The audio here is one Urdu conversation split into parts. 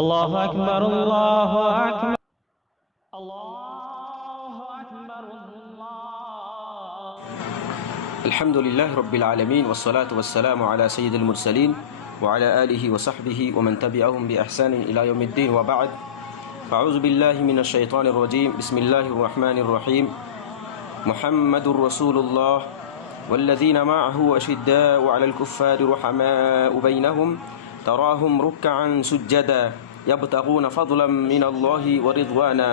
اللہ اکبر اللہ اکبر اللہ اکبر الحمد للہ رب العالمین والصلاة والسلام على سید المرسلین وعلى آلہ وصحبہ ومن تبعهم بإحسان إلى يوم الدین وبعد فاعوذ باللہ من الشیطان الرجیم بسم اللہ الرحمن الرحیم محمد رسول اللہ والذین معه أشداء على الكفار رحماء بینہم تراهم ركعا سجدا يبتغون فضلا من الله ورضوانا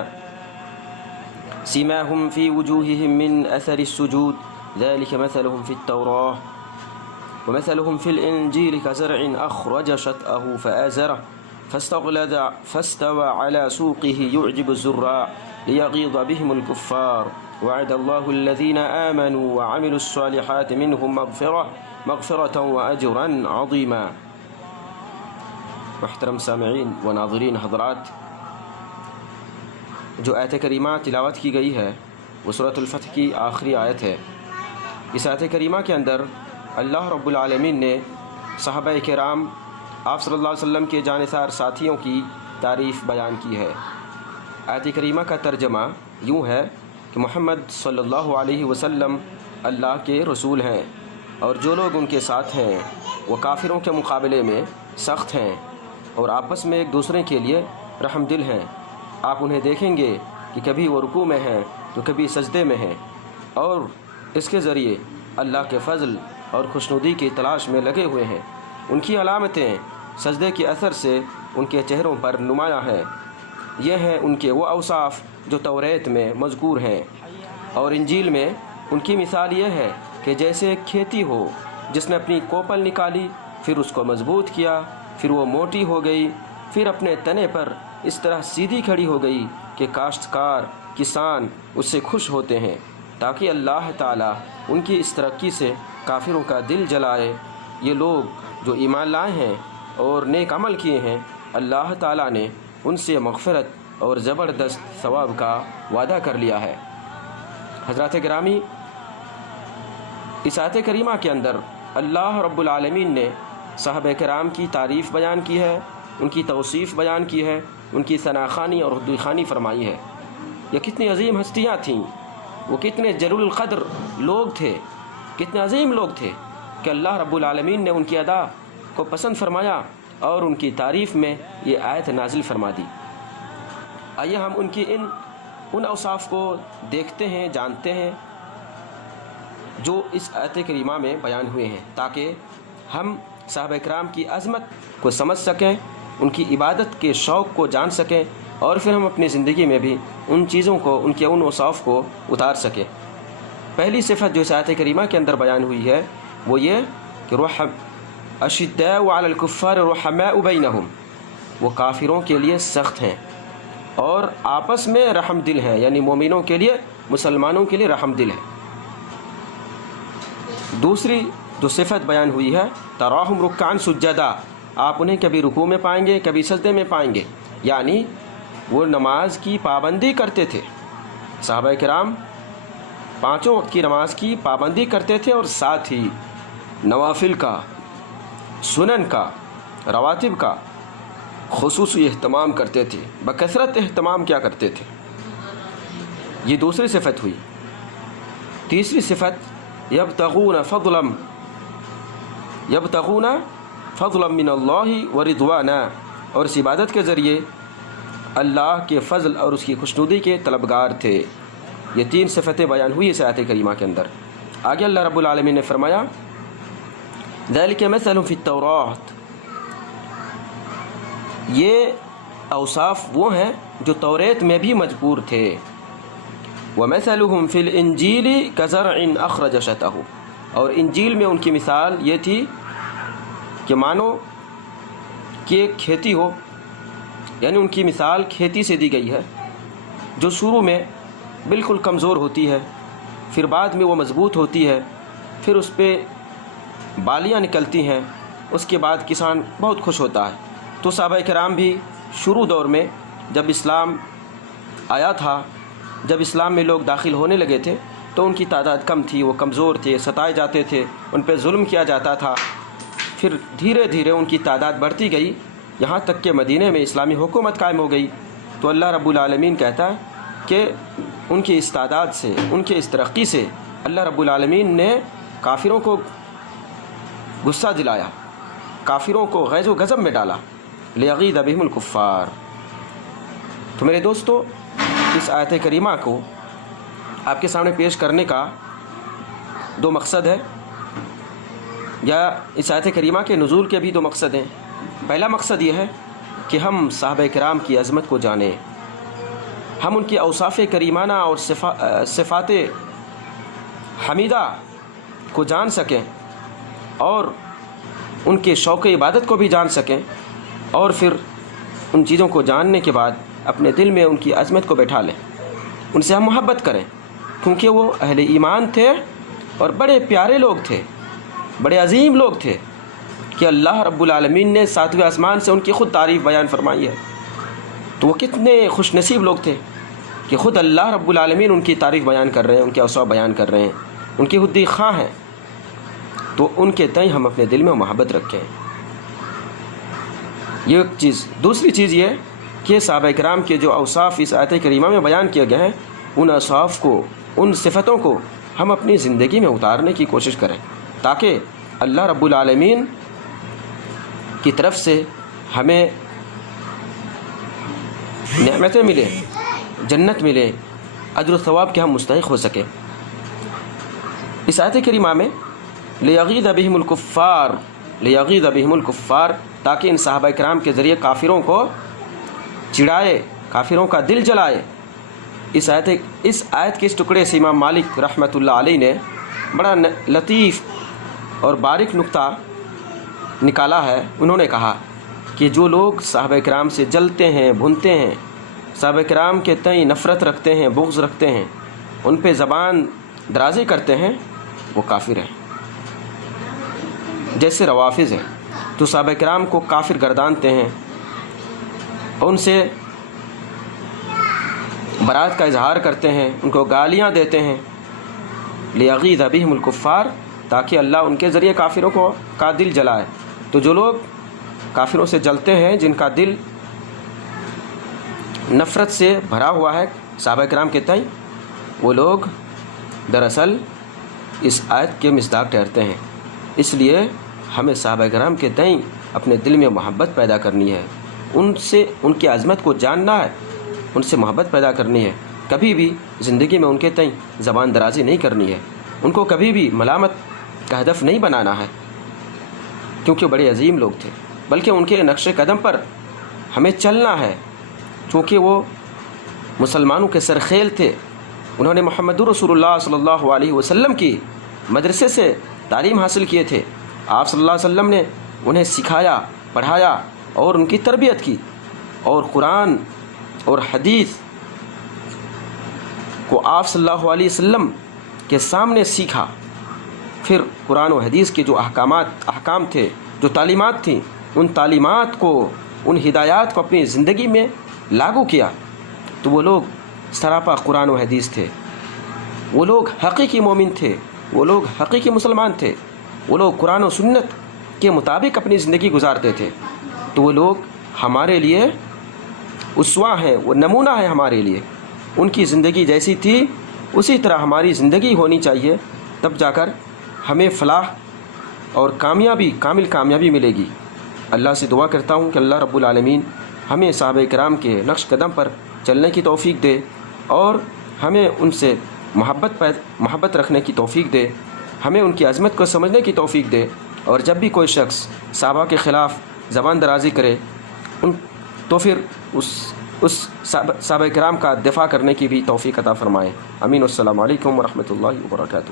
سيماهم في وجوههم من أثر السجود ذلك مثلهم في التوراة ومثلهم في الإنجيل كزرع أخرج شطأه فآزره فاستوى على سوقه يعجب الزراع ليغيظ بهم الكفار وعد الله الذين آمنوا وعملوا الصالحات منهم مغفرة وأجرا عظيما. محترم سامعین و ناظرین حضرات، جو آیت کریمہ تلاوت کی گئی ہے وہ سورۃ الفتح کی آخری آیت ہے. اس آیت کریمہ کے اندر اللہ رب العالمین نے صحابہ کرام آپ صلی اللہ علیہ وسلم کے جانثار ساتھیوں کی تعریف بیان کی ہے. آیت کریمہ کا ترجمہ یوں ہے کہ محمد صلی اللہ علیہ وسلم اللہ کے رسول ہیں اور جو لوگ ان کے ساتھ ہیں وہ کافروں کے مقابلے میں سخت ہیں اور آپس میں ایک دوسرے کے لیے رحم دل ہیں. آپ انہیں دیکھیں گے کہ کبھی وہ رکوع میں ہیں تو کبھی سجدے میں ہیں اور اس کے ذریعے اللہ کے فضل اور خوشنودی کی تلاش میں لگے ہوئے ہیں. ان کی علامتیں سجدے کے اثر سے ان کے چہروں پر نمایاں ہیں. یہ ہیں ان کے وہ اوصاف جو توریت میں مذکور ہیں اور انجیل میں ان کی مثال یہ ہے کہ جیسے ایک کھیتی ہو جس نے اپنی کوپل نکالی، پھر اس کو مضبوط کیا، پھر وہ موٹی ہو گئی، پھر اپنے تنے پر اس طرح سیدھی کھڑی ہو گئی کہ کاشتکار کسان اس سے خوش ہوتے ہیں، تاکہ اللہ تعالیٰ ان کی اس ترقی سے کافروں کا دل جلائے. یہ لوگ جو ایمان لائے ہیں اور نیک عمل کیے ہیں، اللہ تعالیٰ نے ان سے مغفرت اور زبردست ثواب کا وعدہ کر لیا ہے. حضرات گرامی، اس آیت کریمہ کے اندر اللہ رب العالمین نے صحابہ کرام کی تعریف بیان کی ہے، ان کی توصیف بیان کی ہے، ان کی ثناخوانی اور حدوخوانی فرمائی ہے. یہ کتنی عظیم ہستیاں تھیں، وہ کتنے جلیل القدر لوگ تھے، کتنے عظیم لوگ تھے کہ اللہ رب العالمین نے ان کی ادا کو پسند فرمایا اور ان کی تعریف میں یہ آیت نازل فرما دی. آئیے ہم ان کی ان اوصاف کو دیکھتے ہیں، جانتے ہیں جو اس آیت کریمہ میں بیان ہوئے ہیں، تاکہ ہم صحابہ کرام کی عظمت کو سمجھ سکیں، ان کی عبادت کے شوق کو جان سکیں اور پھر ہم اپنی زندگی میں بھی ان چیزوں کو، ان کے ان اوصاف کو اتار سکیں. پہلی صفت جو اس آیت کریمہ کے اندر بیان ہوئی ہے وہ یہ کہ اشداء علی الکفار رحماء بینہم، وہ کافروں کے لیے سخت ہیں اور آپس میں رحم دل ہیں، یعنی مومنوں کے لیے، مسلمانوں کے لیے رحم دل ہے. دوسری جو صفت بیان ہوئی ہے تراہم رکعا سجدا، آپ انہیں کبھی رکوع میں پائیں گے، کبھی سجدے میں پائیں گے، یعنی وہ نماز کی پابندی کرتے تھے. صحابہ کرام 5 وقت کی نماز کی پابندی کرتے تھے اور ساتھ ہی نوافل کا، سنن کا، رواتب کا خصوصی اہتمام کرتے تھے، بکثرت اہتمام کیا کرتے تھے. یہ دوسری صفت ہوئی. تیسری صفت یبتغون فضلا من اللہ ورضوانا، اور اس عبادت کے ذریعے اللہ کے فضل اور اس کی خوشنودی کے طلبگار تھے. یہ 3 صفتیں بیان ہوئی اس آیت کریمہ کے اندر. آگے اللہ رب العالمین نے فرمایا ذلک مثل فی التوراۃ، یہ اوصاف وہ ہیں جو توریت میں بھی مذکور تھے. ومثلهم فی الانجیل کزرع اخرج شطأہ، اور انجیل میں ان کی مثال یہ تھی کہ مانو کہ ایک کھیتی ہو، یعنی ان کی مثال کھیتی سے دی گئی ہے جو شروع میں بالکل کمزور ہوتی ہے، پھر بعد میں وہ مضبوط ہوتی ہے، پھر اس پہ بالیاں نکلتی ہیں، اس کے بعد کسان بہت خوش ہوتا ہے. تو صحابہ کرام بھی شروع دور میں جب اسلام آیا تھا، جب اسلام میں لوگ داخل ہونے لگے تھے تو ان کی تعداد کم تھی، وہ کمزور تھے، ستائے جاتے تھے، ان پہ ظلم کیا جاتا تھا. پھر دھیرے دھیرے ان کی تعداد بڑھتی گئی، یہاں تک کہ مدینہ میں اسلامی حکومت قائم ہو گئی، تو اللہ رب العالمین کہتا ہے کہ ان کی اس تعداد سے، ان کی اس ترقی سے اللہ رب العالمین نے کافروں کو غصہ دلایا، کافروں کو غیظ و غضب میں ڈالا، لیغیظ بہم الکفار۔ تو میرے دوستو، اس آیت کریمہ کو آپ کے سامنے پیش کرنے کا دو مقصد ہے، یا اس آیت کریمہ کے نزول کے بھی دو مقصد ہیں۔ پہلا مقصد یہ ہے کہ ہم صحابہ کرام کی عظمت کو جانیں، ہم ان کی اوصاف کریمانہ اور صفات حمیدہ کو جان سکیں، اور ان کے شوق عبادت کو بھی جان سکیں، اور پھر ان چیزوں کو جاننے کے بعد اپنے دل میں ان کی عظمت کو بیٹھا لیں، ان سے ہم محبت کریں، کیونکہ وہ اہل ایمان تھے اور بڑے پیارے لوگ تھے، بڑے عظیم لوگ تھے، کہ اللہ رب العالمین نے ساتویں آسمان سے ان کی خود تعریف بیان فرمائی ہے۔ تو وہ کتنے خوش نصیب لوگ تھے کہ خود اللہ رب العالمین ان کی تعریف بیان کر رہے ہیں، ان کے اوصاف بیان کر رہے ہیں، ان کی خود خواہ ہیں، تو ان کے تئیں ہم اپنے دل میں محبت رکھیں۔ یہ ایک چیز۔ دوسری چیز یہ کہ صحابہ کرام کے جو اوصاف اس آیت کریمہ میں بیان کیے گئے ہیں، ان اوصاف کو، ان صفتوں کو ہم اپنی زندگی میں اتارنے کی کوشش کریں، تاکہ اللہ رب العالمین کی طرف سے ہمیں نعمتیں ملیں، جنت ملے، اجر و ثواب کے ہم مستحق ہو سکیں۔ اس آیت کریمہ میں لیغیظ بہم الکفار، لیغیظ بہم الکفار، تاکہ ان صحابہ کرام کے ذریعے کافروں کو چڑھائے، کافروں کا دل جلائے۔ اس آیت کے اس ٹکڑے سے امام مالک رحمۃ اللہ علیہ نے بڑا لطیف اور باریک نقطہ نکالا ہے۔ انہوں نے کہا کہ جو لوگ صحابہ کرام سے جلتے ہیں، بھونتے ہیں، صحابہ کرام کے تئیں نفرت رکھتے ہیں، بغض رکھتے ہیں، ان پہ زبان درازی کرتے ہیں، وہ کافر ہیں۔ جیسے روافض ہیں، تو صحابہ کرام کو کافر گردانتے ہیں، ان سے برات کا اظہار کرتے ہیں، ان کو گالیاں دیتے ہیں، لیغیظ بہم الکفار، تاکہ اللہ ان کے ذریعے کافروں کا دل جلائے۔ تو جو لوگ کافروں سے جلتے ہیں، جن کا دل نفرت سے بھرا ہوا ہے صحابہ کرام کے تئیں، وہ لوگ دراصل اس آیت کے مصداق ٹھہرتے ہیں۔ اس لیے ہمیں صحابہ کرام کے تئیں اپنے دل میں محبت پیدا کرنی ہے، ان سے ان کی عظمت کو جاننا ہے، ان سے محبت پیدا کرنی ہے۔ کبھی بھی زندگی میں ان کے تئیں زبان درازی نہیں کرنی ہے، ان کو کبھی بھی ملامت کا ہدف نہیں بنانا ہے، کیونکہ بڑے عظیم لوگ تھے، بلکہ ان کے نقش قدم پر ہمیں چلنا ہے، چونکہ وہ مسلمانوں کے سرخیل تھے۔ انہوں نے محمد رسول اللہ صلی اللہ علیہ وسلم کی مدرسے سے تعلیم حاصل کیے تھے۔ آپ صلی اللہ علیہ وسلم نے انہیں سکھایا، پڑھایا اور ان کی تربیت کی، اور قرآن اور حدیث کو آپ صلی اللہ علیہ وسلم کے سامنے سیکھا۔ پھر قرآن و حدیث کے جو احکام تھے، جو تعلیمات تھیں، ان تعلیمات کو، ان ہدایات کو اپنی زندگی میں لاگو کیا۔ تو وہ لوگ سراپا قرآن و حدیث تھے، وہ لوگ حقیقی مومن تھے، وہ لوگ حقیقی مسلمان تھے، وہ لوگ قرآن و سنت کے مطابق اپنی زندگی گزارتے تھے۔ تو وہ لوگ ہمارے لیے اسوہ ہیں، وہ نمونہ ہیں ہمارے لیے۔ ان کی زندگی جیسی تھی اسی طرح ہماری زندگی ہونی چاہیے، تب جا کر ہمیں فلاح اور کامل کامیابی ملے گی۔ اللہ سے دعا کرتا ہوں کہ اللہ رب العالمین ہمیں صحابہ کرام کے نقش قدم پر چلنے کی توفیق دے، اور ہمیں ان سے محبت رکھنے کی توفیق دے، ہمیں ان کی عظمت کو سمجھنے کی توفیق دے، اور جب بھی کوئی شخص صحابہ کے خلاف زبان درازی کرے تو پھر اس صحابہ کرام کا دفاع کرنے کی بھی توفیق عطا فرمائے۔ آمین۔ السلام علیکم ورحمۃ اللہ وبرکاتہ۔